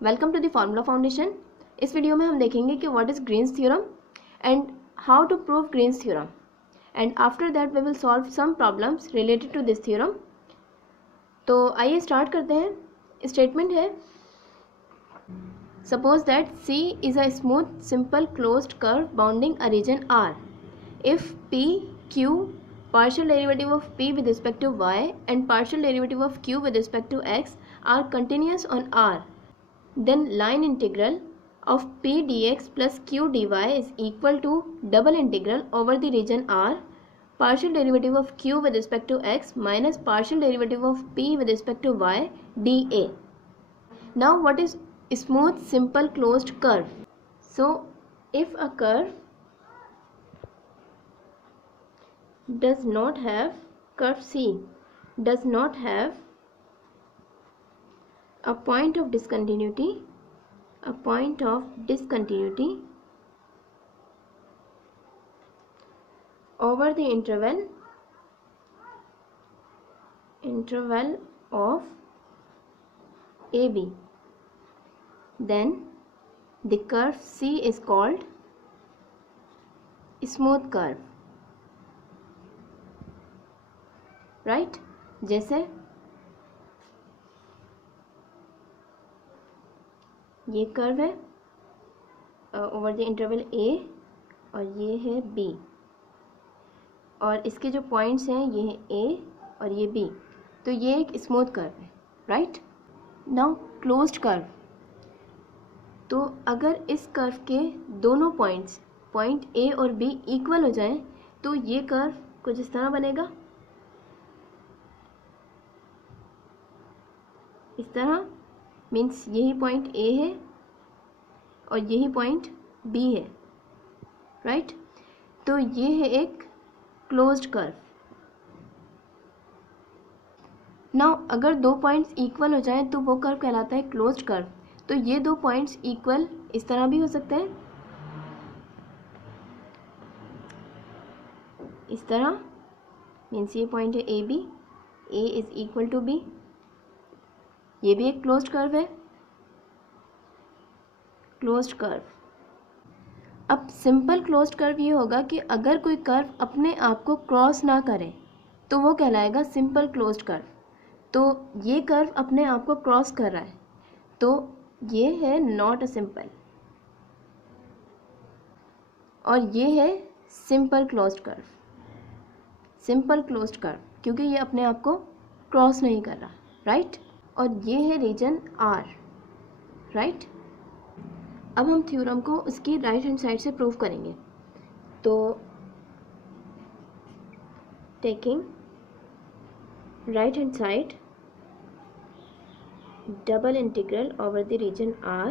Welcome to the Formula Foundation. इस video में हम देखेंगे कि what is Green's theorem and how to prove Green's theorem, and after that we will solve some problems related to this theorem. तो आइए start करते हैं। Statement है, suppose that C is a smooth simple closed curve bounding a region R if P Q partial derivative of P with respect to Y and partial derivative of Q with respect to X are continuous on R, then line integral of P dx plus Q dy is equal to double integral over the region R partial derivative of Q with respect to X minus partial derivative of P with respect to Y dA. Now what is smooth simple closed curve? So if a curve does not have, curve C does not have a point of discontinuity over the interval of AB, then the curve C is called smooth curve, right? जैसे ये curve है over the interval A और ये है B, और इसके जो points हैं ये है A और ये B, तो ये एक स्मूथ कर्व है, राइट? नाउ क्लोज्ड कर्व, तो अगर इस कर्व के दोनों पॉइंट्स पॉइंट A और B इक्वल हो जाएं तो ये कर्व कुछ इस तरह बनेगा, इस तरह। मीन्स यही पॉइंट A है और यही पॉइंट B है, राइट? तो ये है एक क्लोज्ड कर्व। नाउ अगर दो पॉइंट्स इक्वल हो जाएं तो वो कर्व कहलाता है क्लोज्ड कर्व। तो ये दो पॉइंट्स इक्वल इस तरह भी हो सकते हैं, इस तरह। मीन्स ये पॉइंट है AB, A is equal to B, ये भी एक क्लोज्ड कर्व है, क्लोज्ड कर्व। अब सिंपल क्लोज्ड कर्व ये होगा कि अगर कोई कर्व अपने आप को क्रॉस ना करे तो वो कहलाएगा सिंपल क्लोज्ड कर्व। तो ये कर्व अपने आप को क्रॉस कर रहा है तो ये है नॉट अ सिंपल, और ये है simple closed curve. Simple closed curve क्योंकि ये अपने आप को क्रॉस नहीं कर रहा, राइट? और ये है रीजन R, राइट? अब हम थ्योरम को उसकी राइट हैंड साइड से प्रूव करेंगे। तो taking right hand side, double integral over the region R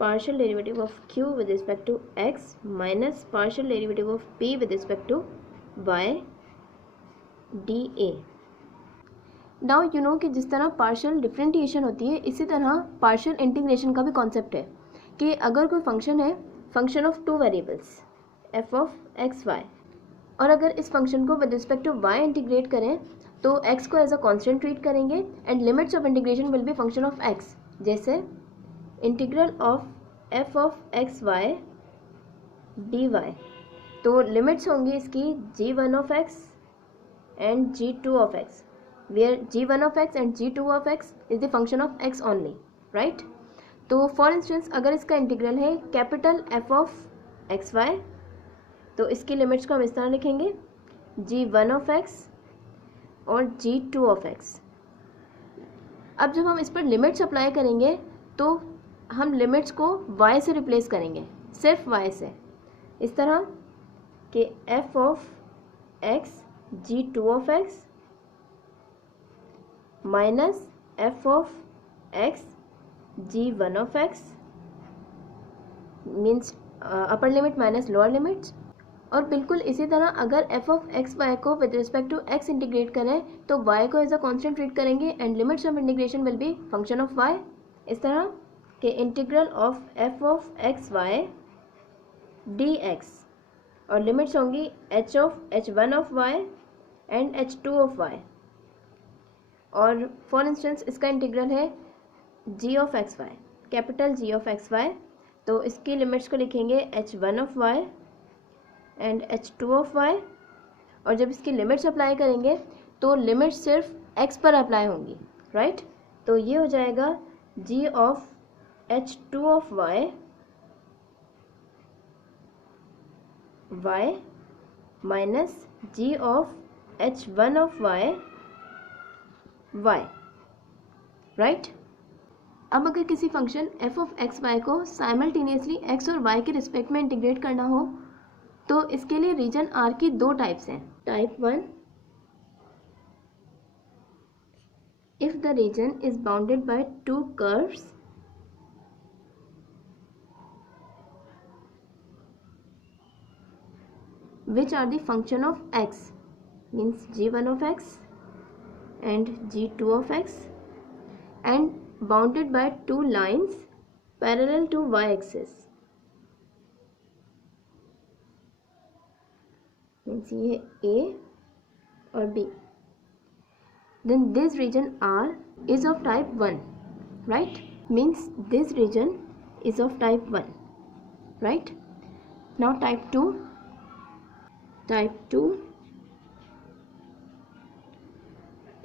partial derivative of Q with respect to X minus partial derivative of P with respect to Y dA. Now you know कि जिस तरह partial differentiation होती है इसी तरह partial integration का भी concept है कि अगर कोई फंक्शन है, function of two variables f of x Y, और अगर इस फंक्शन को with respect to y integrate करें तो x को एज अ कांस्टेंट ट्रीट करेंगे and limits of integration will be function of x। जैसे integral of f of x y dy, तो लिमिट्स होंगी इसकी g1 of x and g2 of x, where g1 of x and g2 of x is the function of x only, right? तो for instance अगर इसका integral है capital f of x y, तो इसकी limits को हम इस तरह लिखेंगे g1 ऑफ x और g2 ऑफ x। अब जब हम इस पर लिमिट्स अप्लाई करेंगे तो हम लिमिट्स को y से रिप्लेस करेंगे, सिर्फ y से, इस तरह कि f of x g2 of x minus f of x g1 of x, means upper limit minus lower limits. और बिल्कुल इसी तरह अगर f ऑफ एक्स वाई को with respect to x integrate करें तो y को एज अ कांस्टेंट ट्रीट करेंगे and limits of integration will be function of y, इस तरह कि integral of f of x y dx, और लिमिट्स होंगी h of h1 of y and h2 of y। और for instance इसका integral है g of x y, capital G of x y, तो इसकी लिमिट्स को लिखेंगे h1 of y and h2 of y, और जब इसकी लिमिट्स अप्लाई करेंगे तो लिमिट्स सिर्फ x पर अप्लाई होंगी, राइट। तो ये हो जाएगा g of h2 of y minus g of h1 of y, right. अब अगर किसी function f of x y को साइमल्टेनियसली x और y के रिस्पेक्ट में इंटीग्रेट करना हो तो इसके लिए रीजन R की दो टाइप्स हैं। Type 1, if the region is bounded by two curves which are the function of x, means g1 of x and g2 of x, and bounded by two lines parallel to y-axis, means ये A और B, then this region R is of type 1, right, means this region is of type 1, right. Now type 2,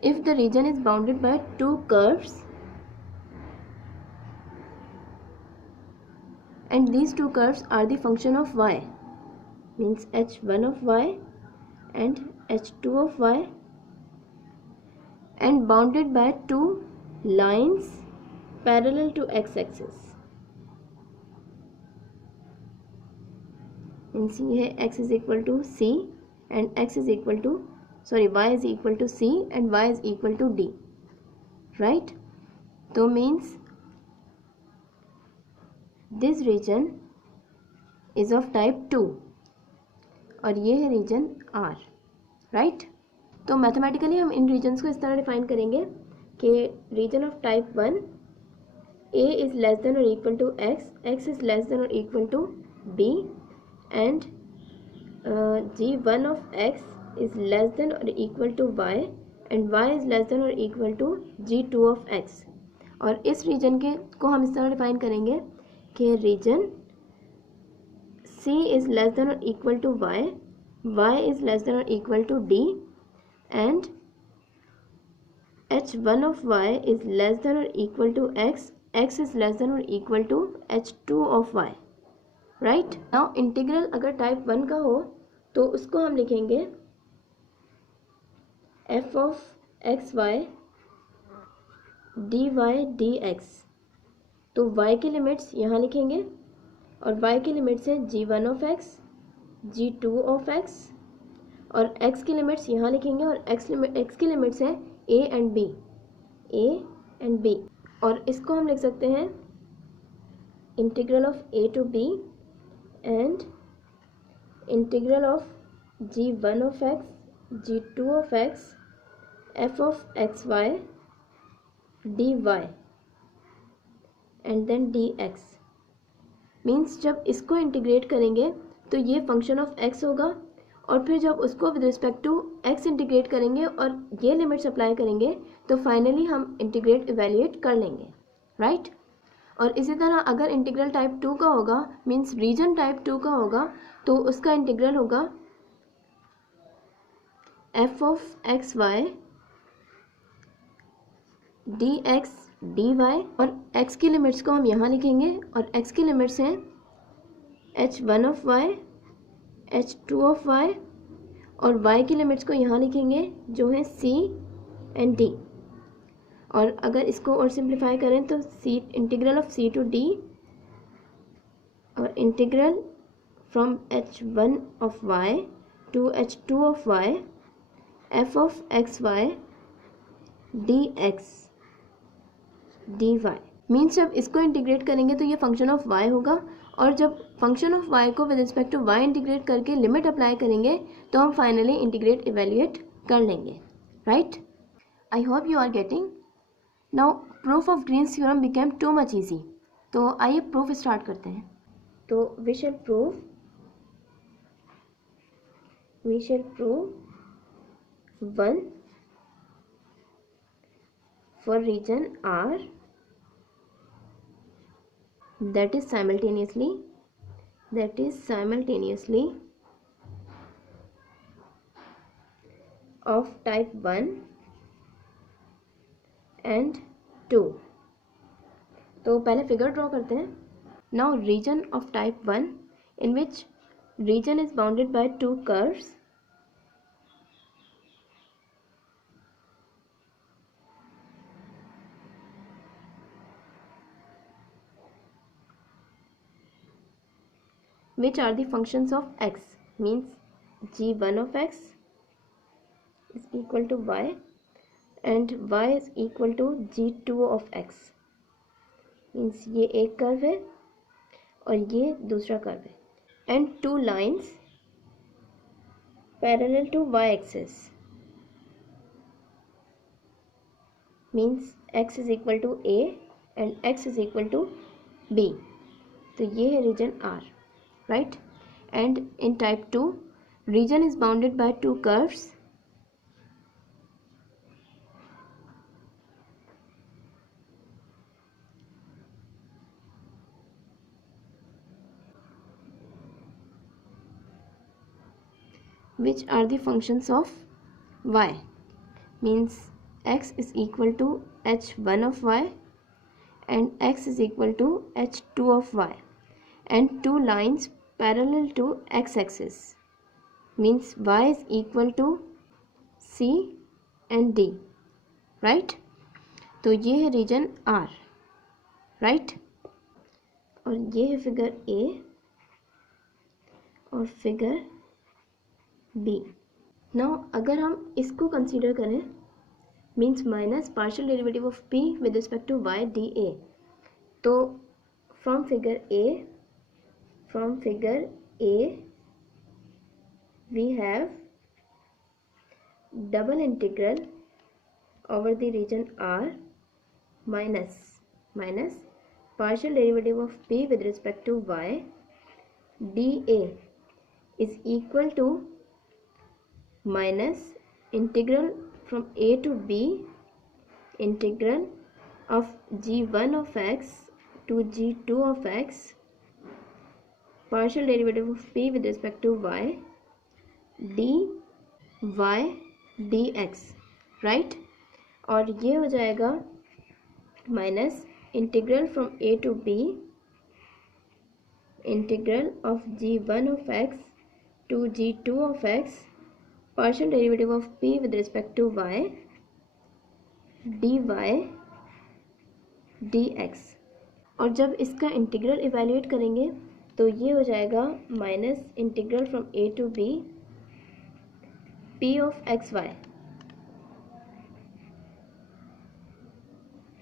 if the region is bounded by two curves and these two curves are the function of y, means h1 of y and h2 of y, and bounded by two lines parallel to x-axis, means ये x is equal to c and x is equal to y is equal to c and y is equal to d, right. तो means this region is of type 2 और ये है region R, right. तो mathematically हम इन regions को इस तरह डिफाइन करेंगे कि region of type 1 A is less than or equal to x, x is less than or equal to b, and g1 of x is less than or equal to y and y is less than or equal to g2 of x। और इस reason को हम इस तरह define करेंगे कि reason c is less than or equal to y, y is less than or equal to d, and h1 of y is less than or equal to x, x is less than or equal to h2 of y, right. Now integral अगर type 1 का हो तो उसको हम लिखेंगे f of x y d y d x. तो y की limits यहाँ लिखेंगे और y की लिमिट्स है g1 of x, g2 of x, और x की लिमिट्स यहाँ लिखेंगे और x की लिमिट्स है a एंड b, और इसको हम लिख सकते हैं integral of a to b and integral of g1 of x, g2 of x, f of x y dy and then dx, means जब इसको इंटीग्रेट करेंगे तो ये फंक्शन ऑफ x होगा, और फिर जब उसको with respect to x integrate करेंगे और ये लिमिट्स अप्लाई करेंगे तो फाइनली हम इंटीग्रेट इवेल्युएट कर लेंगे, राइट। और इसी तरह अगर इंटीग्रल टाइप 2 का होगा, मीन्स रीजन टाइप 2 का होगा, तो उसका इंटीग्रल होगा f of x y d x d y, और x की लिमिट्स को हम यहाँ लिखेंगे और x की लिमिट्स हैं h1 of y, h2 of y, और y की लिमिट्स को यहाँ लिखेंगे जो है c एंड d। और अगर इसको और सिंप्लीफाई करें तो c integral of c to d और integral from h1 of y to h2 of y f of x y d x d y, means जब इसको इंटीग्रेट करेंगे तो ये फंक्शन ऑफ y होगा, और जब फंक्शन ऑफ y को with respect to y integrate करके लिमिट अप्लाई करेंगे तो हम फाइनली इंटीग्रेट इवेल्युएट कर लेंगे, right. I hope you are getting. Now proof of Green's theorem became too much easy, तो आइए प्रूफ स्टार्ट करते हैं। तो we shall prove 1 for region R that is simultaneously of type 1 and 2। तो पहले figure draw करते हैं। Now region of type 1 in which region is bounded by two curves which are the functions of x, means g1 of x is equal to y and y is equal to g2 of x, means ये एक curve है और ये दूसरा curve है, and two lines parallel to y axis, means x is equal to a and x is equal to b। तो ये है region R, right? And in type 2 region is bounded by two curves which are the functions of y, means x is equal to h1 of y and x is equal to h2 of y, and two lines parallel to x-axis, means y is equal to c and d, right? तो ये है region R, right? और ये है figure A और figure B। Now अगर हम इसको कंसीडर करें, means minus partial derivative of P with respect to y dA, तो from figure A we have double integral over the region R minus partial derivative of P with respect to y dA is equal to minus integral from a to b integral of g1 of x to g2 of x partial derivative of P with respect to y dy dx, right? और ये हो जाएगा minus integral from a to b integral of g1 of x to g2 of x partial derivative of P with respect to y dy dx। और जब इसका integral evaluate करेंगे तो ये हो जाएगा minus integral from a to b p of x y,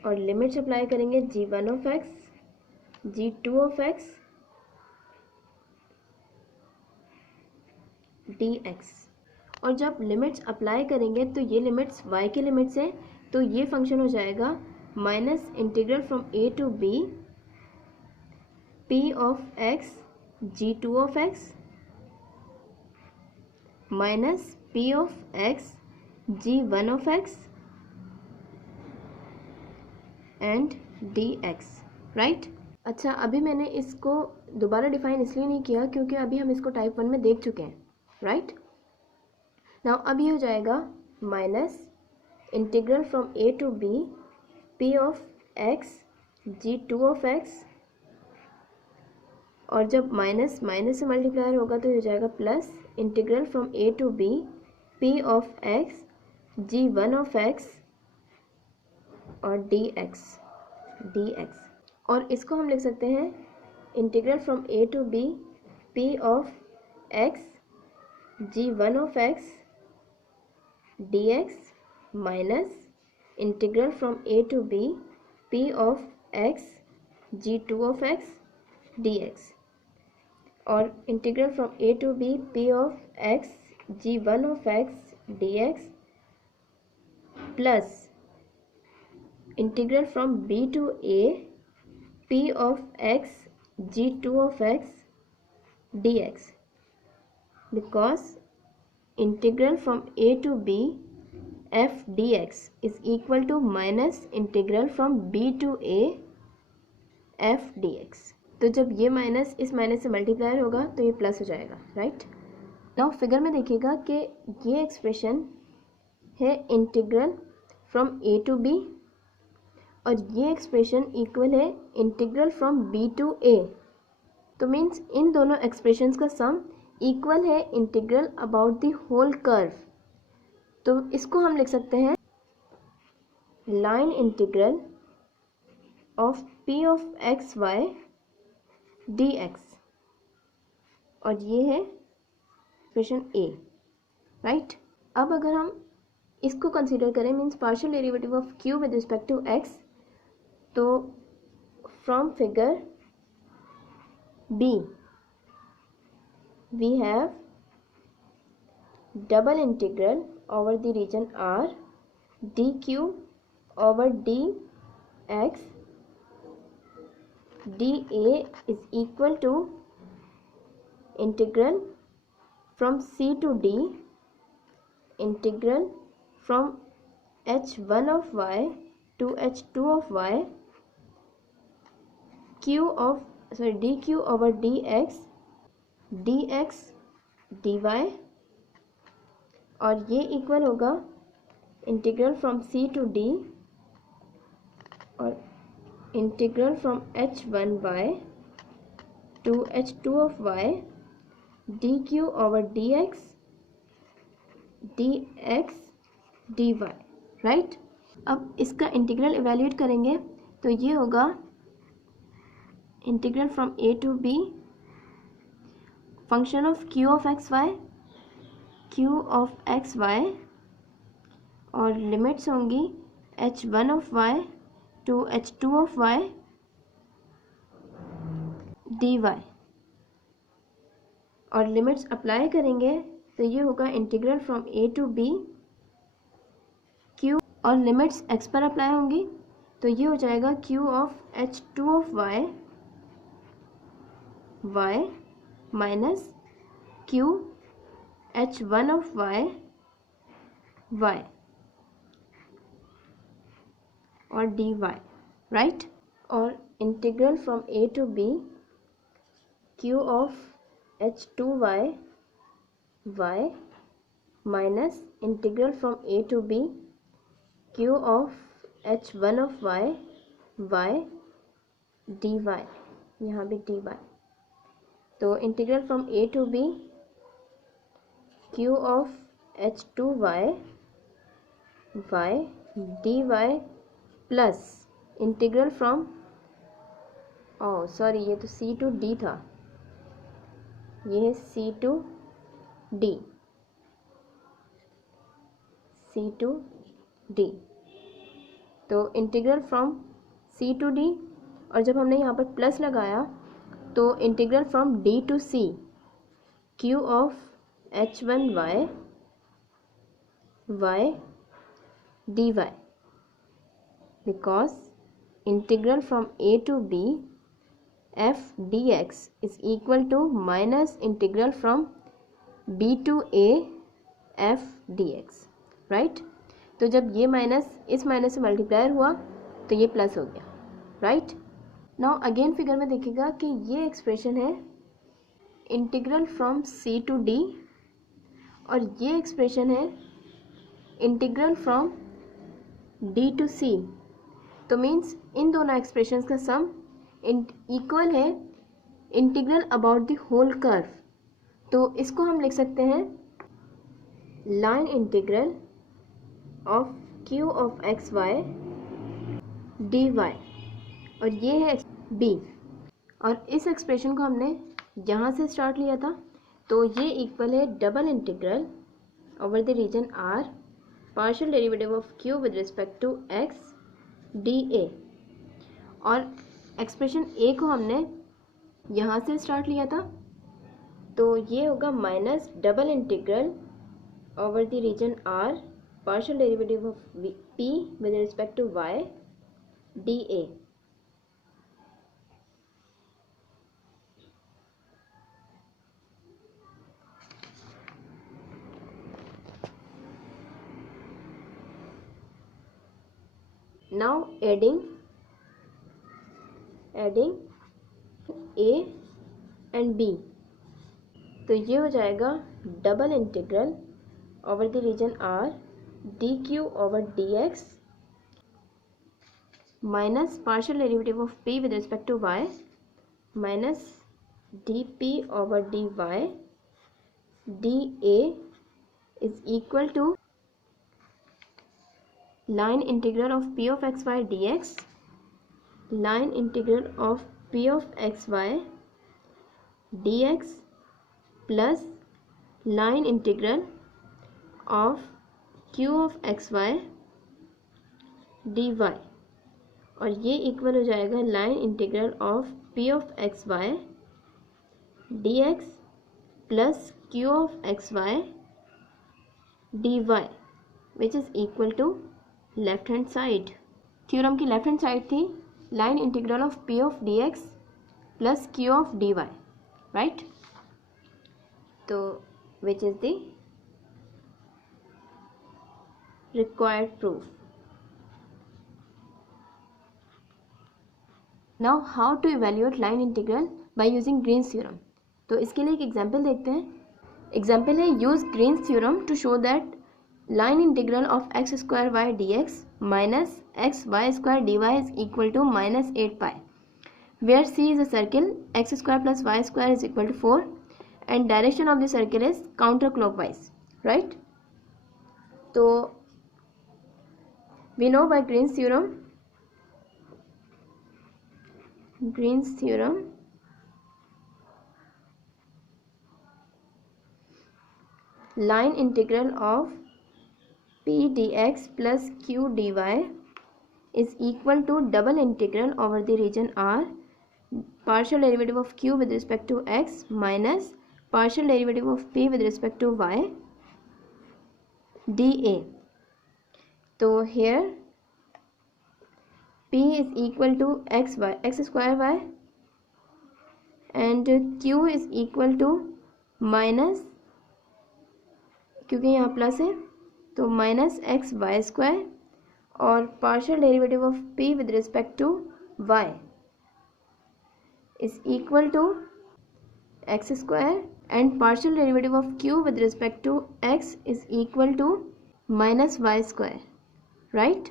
और limits apply करेंगे g1 of x g2 of x dx। और जब लिमिट्स अप्लाई करेंगे तो ये लिमिट्स y के लिमिट्स हैं, तो ये फंक्शन हो जाएगा minus integral from a to b p of x g2 of x minus p of x g1 of x and dx, right? अच्छा, अभी मैंने इसको दोबारा डिफाइन इसलिए नहीं किया क्योंकि अभी हम इसको टाइप 1 में देख चुके हैं, राइट? नाउ अब ये हो जाएगा minus integral from a to b p of x g2 of x, और जब माइनस माइनस से मल्टीप्लाई होगा तो हो जाएगा plus integral from a to b p of x g1 of x और dx। और इसको हम लिख सकते हैं integral from a to b p of x g1 of x dx minus integral from a to b p of x g2 of x dx, और integral from a to b p of x g1 of x dx plus integral from b to a p of x g2 of x dx, because integral from a to b f dx is equal to minus integral from b to a F D x. तो जब ये minus इस minus से multiplier होगा तो ये plus हो जाएगा, राइट। नाउ फिगर में देखिएगा कि ये एक्सप्रेशन है integral from A to b और ये एक्सप्रेशन इक्वल है integral from b to a. तो मीन्स इन दोनों एक्सप्रेशंस का सम इक्वल है integral about the whole curve. तो इसको हम लिख सकते हैं line integral of P of x y d x, और ये है एक्सप्रेशन ए, राइट। अब अगर हम इसको कंसीडर करें means partial derivative of Q with respect to X, तो from figure B we have double integral over the region R dq over dx dA is equal to integral from C to D integral from h1 of y to h2 of y dq over dx dx dy, और ये equal होगा integral from C to D और integral from h1 y to h2 of y dq over dx dx dy, right. अब इसका integral evaluate करेंगे तो ये होगा integral from A to B function of q of x Y और limits होंगी h1 of y to h2 of y dy, और limits apply करेंगे तो ये होगा integral from A to B q, और लिमिट्स x पर अप्लाई होंगी तो ये हो जाएगा q of h2 of y minus q h1 of y और dy, राइट। और integral from A to B q of h2y minus integral from A to B q of h1 of y dy, यहाँ भी dy। तो integral from A to B q of h2y dy plus integral from sorry ये तो c to d था, ये है c to d, तो integral from c to d, और जब हमने यहाँ पर प्लस लगाया तो integral from d to c q of h1y dy, because integral from a to b f dx is equal to minus integral from b to a f dx, right. तो जब ये माइनस इस minus से multiplier हुआ तो ये plus हो गया, राइट। नाउ अगेन फिगर में देखिएगा कि ये एक्सप्रेशन है integral from C to D और ये एक्सप्रेशन है integral from d to c. तो मीन्स इन दोनों एक्सप्रेशंस का सम इक्वल है integral about the whole curve. तो इसको हम लिख सकते हैं line integral of q of x y d y, और ये है b, और इस एक्सप्रेशन को हमने यहाँ से स्टार्ट लिया था तो ये इक्वल है double integral over the region r partial derivative of q with respect to x dA, और एक्सप्रेशन a को हमने यहाँ से स्टार्ट लिया था तो ये होगा minus double integral over the region r partial derivative of p with respect to y dA। Now adding adding a and b, तो ये हो जाएगा double integral over the region r d q over d x minus partial derivative of P with respect to y minus d p over d y d a is equal to line integral of p of xy dx, line integral of p of xy dx plus line integral of q of xy dy, और ये equal हो जाएगा line integral of p of xy dx plus q of xy dy which is equal to left hand side. Theorem की left hand side थी line integral of P of D X plus Q of D Y, right. तो which is the required proof. Now how to evaluate line integral by using Green's theorem. तो इसके लिए एक example देखते हैं। Example है use Green's theorem to show that line integral of x square y dx minus x y square dy is equal to minus 8 pi, where c is a circle, x square plus y square is equal to 4 and direction of the circle is counterclockwise, right? So we know by Green's theorem line integral of p dx plus q dy is equal to double integral over the region R partial derivative of q with respect to x minus partial derivative of p with respect to y dA. तो here p is equal to x square y and q is equal to minus, क्योंकि यहाँ plus है तो minus x y square और partial derivative of P with respect to y is equal to x square and partial derivative of Q with respect to x is equal to minus y square, right.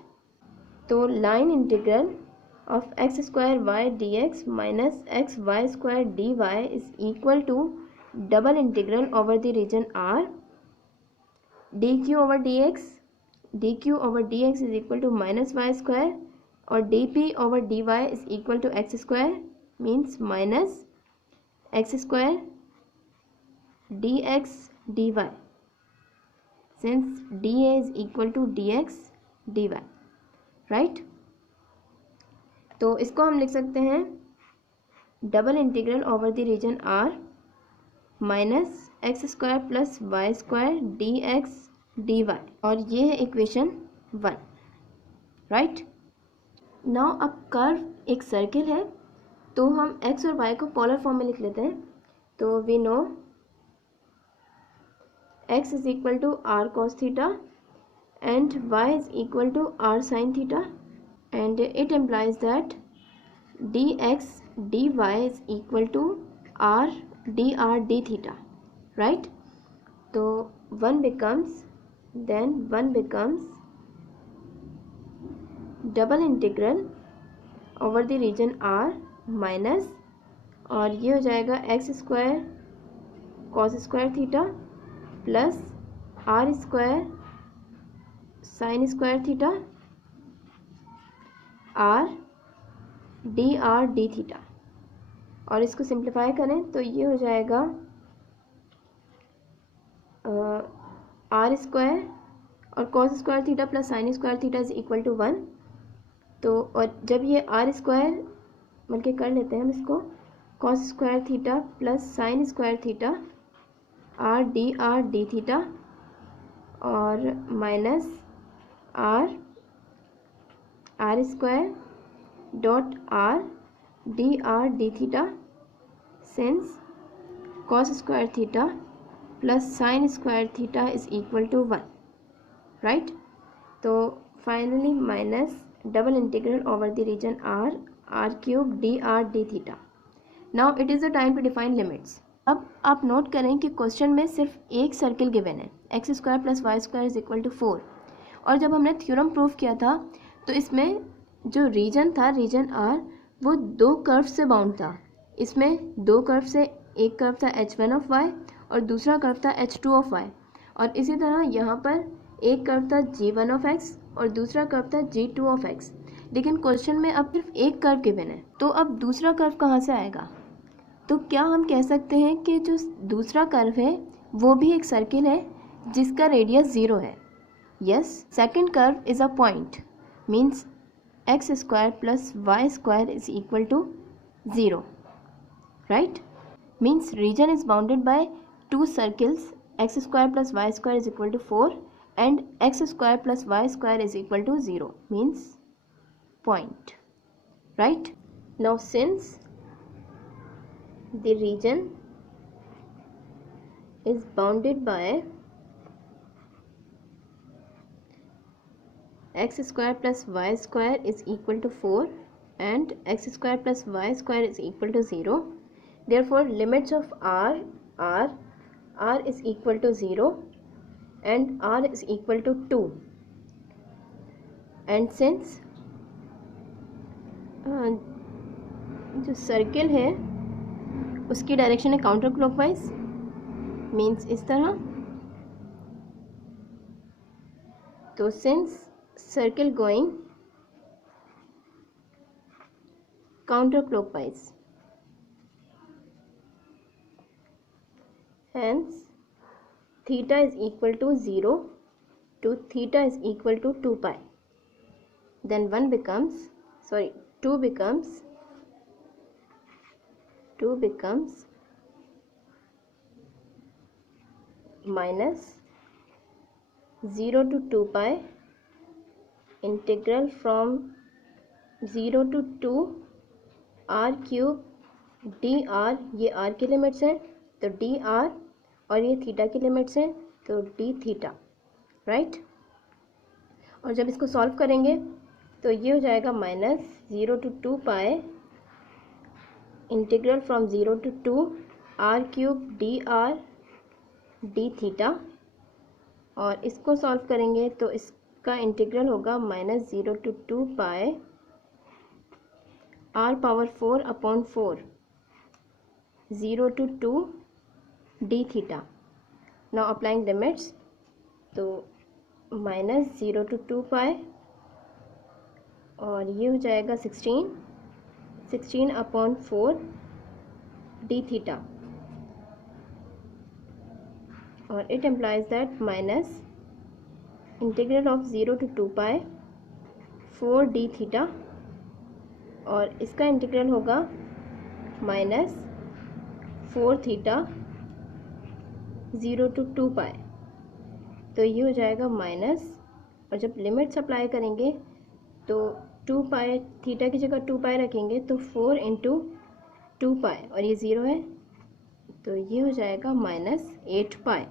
तो line integral of x square y d x minus x y square d y is equal to double integral over the region R dq over dx is equal to minus y square और dp over dy is equal to x square means minus x square dx dy since dA is equal to dx dy, right। तो इसको हम लिख सकते हैं double integral over the region R minus x square plus y square d x d y, और ये है equation 1, right. Now अब कर्व एक सर्किल है तो हम एक्स और वाई को पोलर फॉर्म में लिख लेते हैं। तो we know x is equal to r cos theta and y is equal to r sine theta and it implies that d x d y is equal to r d r d theta, right? तो one becomes double integral over the region R minus, और ये हो जाएगा x square cos square theta plus r square sine square theta r d theta, और इसको simplify करें तो ये हो जाएगा आर स्क्वायर और cos square theta plus sine square theta is equal to 1। तो और जब ये आर स्क्वायर बन के कर लेते हैं हम इसको, cos square theta plus sine square theta r d theta और minus r square dot r d theta since cos square theta plus sine square theta is equal to 1, right. तो finally minus double integral over the region R, R cube dr d theta. Now it is the time to define limits. अब आप note करें कि question में सिर्फ एक circle given है, x square plus y square is equal to 4, और जब हमने थ्योरम प्रूव किया था तो इसमें जो रीजन था, रीजन R, वो दो कर्व से बाउंड था. इसमें दो कर्व से, एक कर्व था h1 ऑफ y और दूसरा कर्व था h2 ऑफ y, और इसी तरह यहाँ पर एक कर्व था g1 ऑफ x और दूसरा कर्व था g2 ऑफ x. लेकिन क्वेश्चन में अब सिर्फ एक कर्व गिवन है, तो अब दूसरा कर्व कहाँ से आएगा? तो क्या हम कह सकते हैं कि जो दूसरा कर्व है वो भी एक सर्किल है जिसका रेडियस 0 है? Yes, second curve is a point, means x square plus y square is equal to 0, right? Means region is bounded by two circles, x square plus y square is equal to 4 and x square plus y square is equal to 0, means point, right? Now since the region is bounded by x square plus y square is equal to 4 and x square plus y square is equal to 0, therefore limits of r is equal to 0 and r is equal to 2, and since जो circle है उसकी direction है counter clockwise, means इस तरह. तो since circle going counter clockwise, hence theta is equal to 0 to theta is equal to 2 pi, then 2 becomes minus 0 to 2 pi integral from 0 to 2 r cube dr, ये r की limits हैं तो dr, और ये theta की limits हैं तो d theta, right? और जब इसको सॉल्व करेंगे तो ये हो जाएगा minus 0 to 2 pi integral from 0 to 2 r cube dr d theta, और इसको सॉल्व करेंगे तो इसका इंटीग्रल होगा minus 0 to 2 pi r power 4 upon 4 0 to 2 d theta. Now applying limits, तो माइनस 0 to 2 पाई और ये हो जाएगा 16 अपॉन 4 d थीटा, और it implies that minus integral of 0 to 2 pi 4 d theta, और इसका इंटीग्रल होगा माइनस 4 थीटा 0 to 2 पाई, तो ये हो जाएगा माइनस, और जब लिमिट्स अप्लाई करेंगे तो 2 पाई थीटा की जगह 2 पाई रखेंगे तो 4 इंटू 2 पाई, और ये 0 है तो ये हो जाएगा minus 8 pi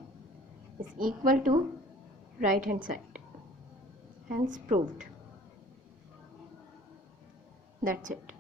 is equal to right hand side. Hence proved. That's it.